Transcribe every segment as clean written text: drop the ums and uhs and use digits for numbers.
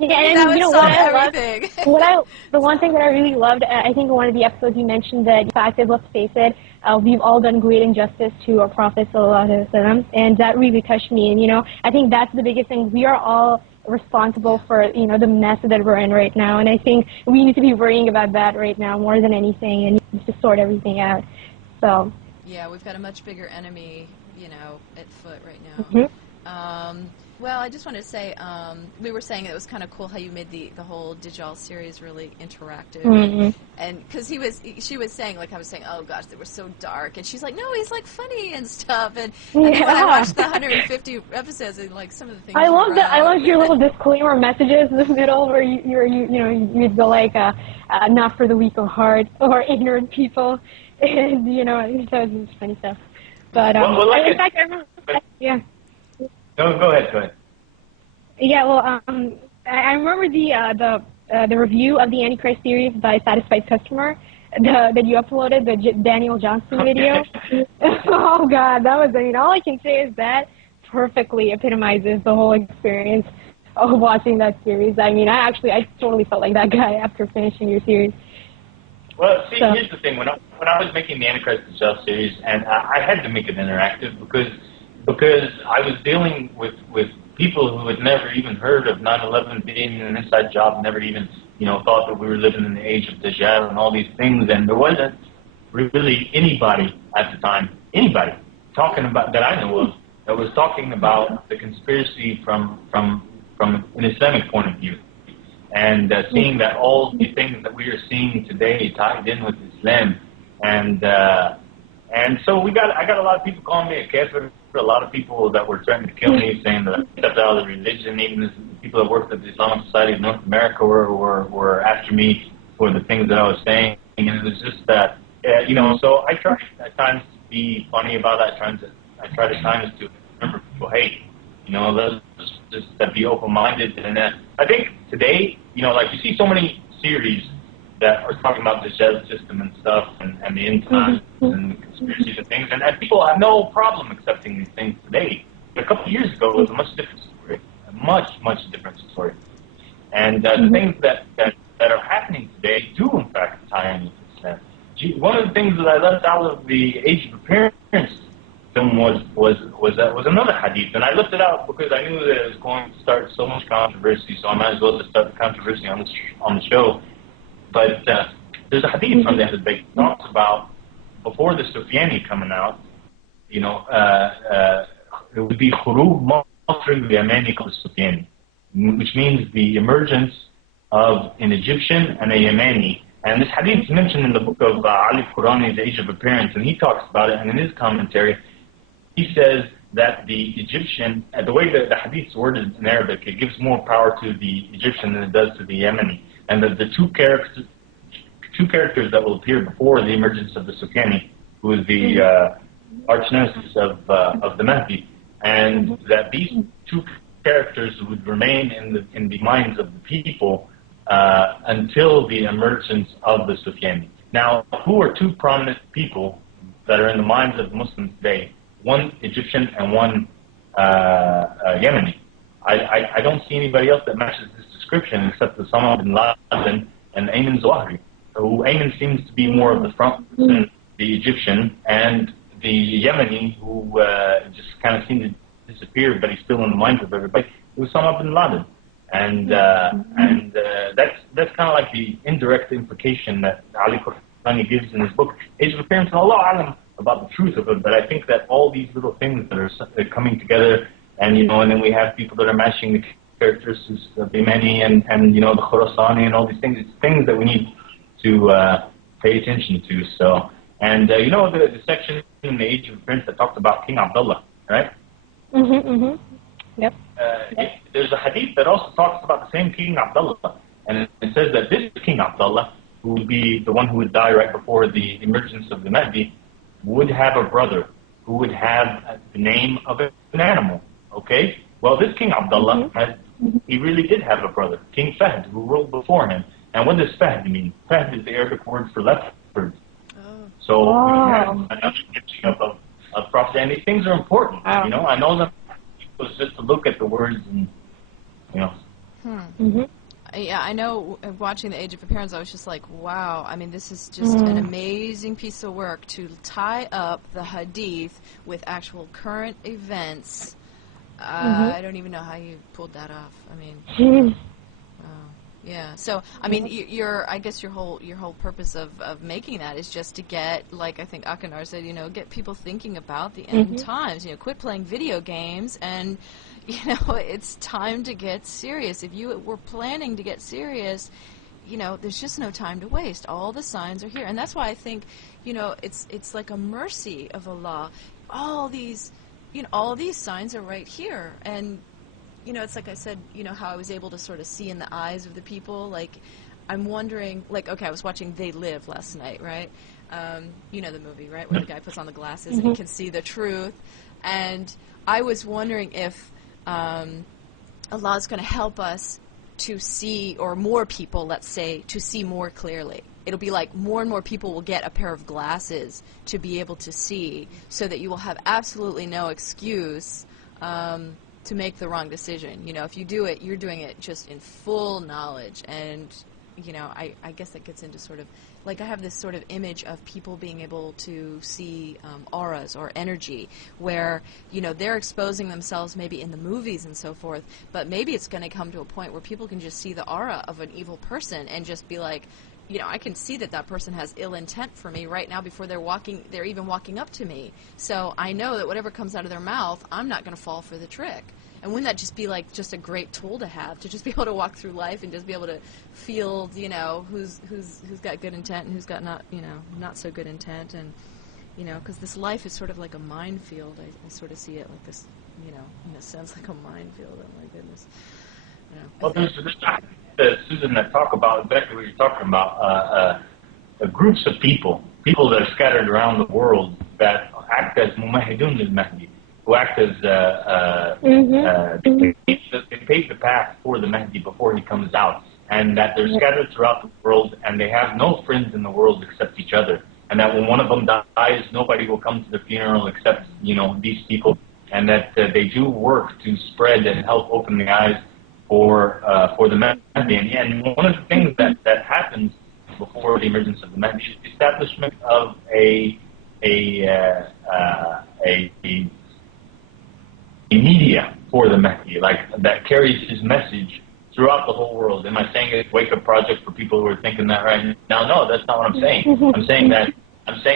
Yeah, and that would you know solve what I everything. the one thing that I really loved, I think in one of the episodes you mentioned that the fact is, let's face it, we've all done great injustice to our Prophet sallallahu alaihi wasallam, and that really touched me. And I think that's the biggest thing. We are all responsible for the mess that we're in right now, and I think we need to be worrying about that right now more than anything, and need to sort everything out. So yeah, we've got a much bigger enemy, at foot right now. Mm-hmm. Well, I just wanted to say, we were saying it was kind of cool how you made the whole Dajjal series really interactive, and because she was saying, like I was saying, oh gosh, they were so dark, and she's like, no, he's like funny and stuff, and then when I watched the 150 episodes, and like some of the things I love that. I love your little disclaimer messages in the middle where you'd go like, not for the weak of heart or ignorant people, and it was funny stuff. But in fact, I remember, yeah. No, go ahead. Yeah, well, I remember the review of the Antichrist series by Satisfied Customer that you uploaded, the Daniel Johnston video. Oh God, that was, all I can say is that perfectly epitomizes the whole experience of watching that series. I totally felt like that guy after finishing your series. Well, see, here's the thing. When I was making the Antichrist Dajjal series, and I had to make it interactive because I was dealing with people who had never even heard of 9/11 being an inside job, never even thought that we were living in the age of Dajjal and all these things, and there wasn't really anybody at the time, talking about that I know of that was talking about the conspiracy from an Islamic point of view, and seeing that all the things that we are seeing today tied in with Islam, and so I got a lot of people calling me a kafir. A lot of people that were threatening to kill me, saying that I stepped out of the religion. Even the people that worked at the Islamic Society of North America were after me for the things that I was saying. And it was just that, so I try at times to be funny about it. I try at times to remember people, hey, let's just be open-minded. And I think today, like you see so many series that are talking about the Dajjal system and stuff, and the end times and the conspiracies and things, and people have no problem accepting these things today. But a couple of years ago, it was a much different story, a much different story. And the things that are happening today do, in fact, tie in with Islam. One of the things that I left out of the Age of Appearance film was another hadith, and I left it out because I knew that it was going to start so much controversy, so I might as well just start the controversy on the show. But there's a hadith from the Ahlul Bayt that talks about before the Sufyani coming out, it would be khurub Masr al-Yamani al-Sufyani, which means the emergence of an Egyptian and a Yemeni. And this hadith is mentioned in the book of Ali Qurani, The Age of Appearance, and he talks about it, and in his commentary, he says that the Egyptian, the way that the hadith is worded in Arabic, it gives more power to the Egyptian than it does to the Yemeni. And the two characters that will appear before the emergence of the Sufyani, who is the arch nemesis of the Mahdi, and that these two characters would remain in the minds of the people until the emergence of the Sufyani. Now, who are two prominent people that are in the minds of Muslims today? One Egyptian and one Yemeni. I don't see anybody else that matches this description except Osama bin Laden and Ayman Zawahiri. So Ayman seems to be more of the front person, the Egyptian, and the Yemeni, who just kind of seemed to disappear, but he's still in the minds of everybody, Osama bin Laden. And that's kind of like the indirect implication that Ali Qurani gives in his book, Age of Appearance, and Allah Alam about the truth of it. But I think that all these little things that are coming together, and and then we have people that are matching the characteristics of the Yemeni and the Khurasani and all these things. It's things that we need to pay attention to. So, and the section in the Age of Appearance that talked about King Abdullah, right? Yep. There's a hadith that also talks about the same King Abdullah, and it says that this King Abdullah, who would be the one who would die right before the emergence of the Mahdi, would have a brother who would have the name of an animal. Okay? Well, this King Abdullah, he really did have a brother, King Fahd, who ruled before him. And what does Fahd mean? Fahd is the Arabic word for leopard. So we have another teaching of prophecy, and these things are important. I know that it's just to look at the words and Yeah, I know, watching The Age of Appearance, I was just like, wow, I mean, this is just an amazing piece of work to tie up the hadith with actual current events. I don't even know how you pulled that off. I mean, yeah. So, I mean, I guess your whole purpose of making that is just to get, like I think Akanar said, you know, get people thinking about the end times. You know, quit playing video games, and you know, it's time to get serious. If you were planning to get serious, you know, there's just no time to waste. All the signs are here, and that's why I think, you know, it's like a mercy of Allah. All these signs are right here, and you know, it's like I said, you know, how I was able to sort of see in the eyes of the people. Like, I'm wondering, like, okay, I was watching They Live last night, right? You know the movie, right, where the guy puts on the glasses and can see the truth. And I was wondering if Allah is going to help us to see, or more people, let's say, to see more clearly. It'll be like more and more people will get a pair of glasses to be able to see, so that you will have absolutely no excuse to make the wrong decision. You know, if you do it, you're doing it just in full knowledge. And, you know, I guess that gets into sort of, like, I have this sort of image of people being able to see auras or energy where, you know, they're exposing themselves maybe in the movies and so forth, but maybe it's going to come to a point where people can just see the aura of an evil person and just be like, you know, I can see that that person has ill intent for me right now before they're even walking up to me. So I know that whatever comes out of their mouth, I'm not going to fall for the trick. And wouldn't that just be like just a great tool to have, to just be able to walk through life and just be able to feel, you know, who's got good intent and who's got not so good intent, and you know, because this life is sort of like a minefield. I sort of see it like this, you know, in a sense like a minefield. Oh my goodness. You know, well, there's Susan, that talk about exactly what you're talking about. Groups of people that are scattered around the world that act as mumahidun lil-Mahdi, who act as they pave the path for the Mahdi before he comes out, and that they're scattered throughout the world, and they have no friends in the world except each other, and that when one of them dies, nobody will come to the funeral except, you know, these people, and that they do work to spread and help open the eyes for the Mahdi. And one of the things that happens before the emergence of the Mahdi is the establishment of a media for the Mahdi, like, that carries his message throughout the whole world. Am I saying it's a wake-up project for people who are thinking that right now? No, that's not what I'm saying. I'm saying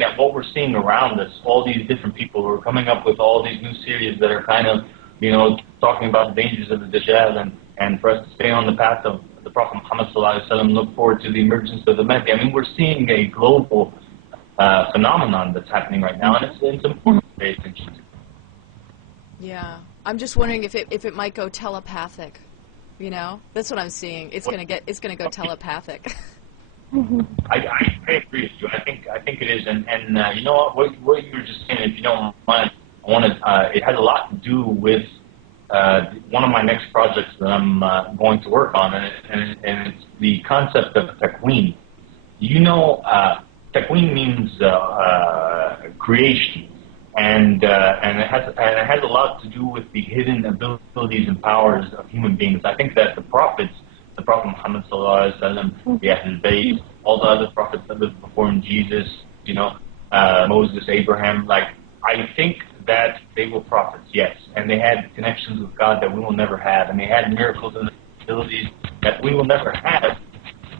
that what we're seeing around us, all these different people who are coming up with all these new series that are kind of, you know, talking about the dangers of the Dajjal, and for us to stay on the path of the Prophet Muhammad sallallahu alaihi wasallam, look forward to the emergence of the Mahdi. I mean, we're seeing a global phenomenon that's happening right now, and it's important to pay attention to. Yeah, I'm just wondering if it might go telepathic. You know, that's what I'm seeing. It's gonna go telepathic. I agree with you. I think it is, and you know what you were just saying. If you don't mind, I want to. It has a lot to do with one of my next projects that I'm going to work on, and it's the concept of taqween. You know, taqween means creation. And it has a lot to do with the hidden abilities and powers of human beings. I think that the prophets, the Prophet Muhammad sallallahu alaihi wasallam, the Ahlul Bayt, all the other prophets that lived before him, Jesus, you know, Moses, Abraham, like, I think that they were prophets, yes, and they had connections with God that we will never have, and they had miracles and abilities that we will never have.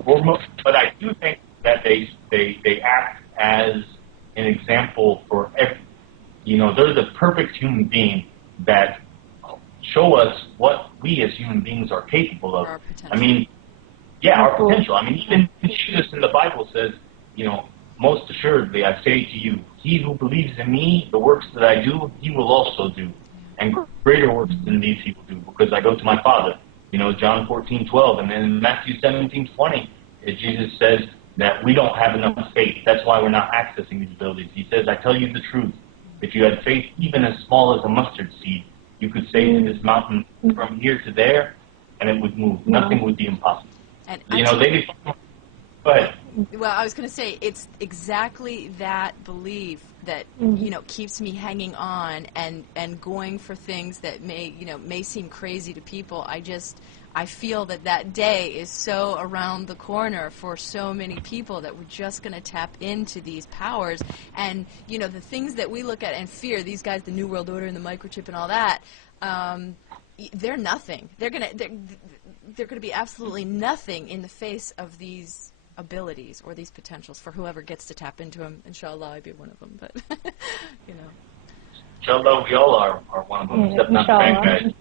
But I do think that they act as an example for every. You know, they're the perfect human being that show us what we as human beings are capable of. Our potential. I mean, yeah, our potential. I mean, even Jesus in the Bible says, you know, most assuredly I say to you, he who believes in me, the works that I do, he will also do. And greater works than these he will do, because I go to my Father. You know, John 14:12. And then in Matthew 17:20, Jesus says that we don't have enough faith. That's why we're not accessing these abilities. He says, I tell you the truth. If you had faith even as small as a mustard seed, you could say to this mountain, from here to there, and it would move. Nothing would be impossible. And you know, go ahead. Well, I was going to say, it's exactly that belief that, you know, keeps me hanging on and going for things that may seem crazy to people. I feel that that day is so around the corner for so many people that we're just going to tap into these powers. And, you know, the things that we look at and fear, these guys, the New World Order and the microchip and all that, they're nothing. They're going to be absolutely nothing in the face of these abilities or these potentials for whoever gets to tap into them. Inshallah, I'd be one of them, but, you know. Inshallah, we all are one of them, except not the bad guys.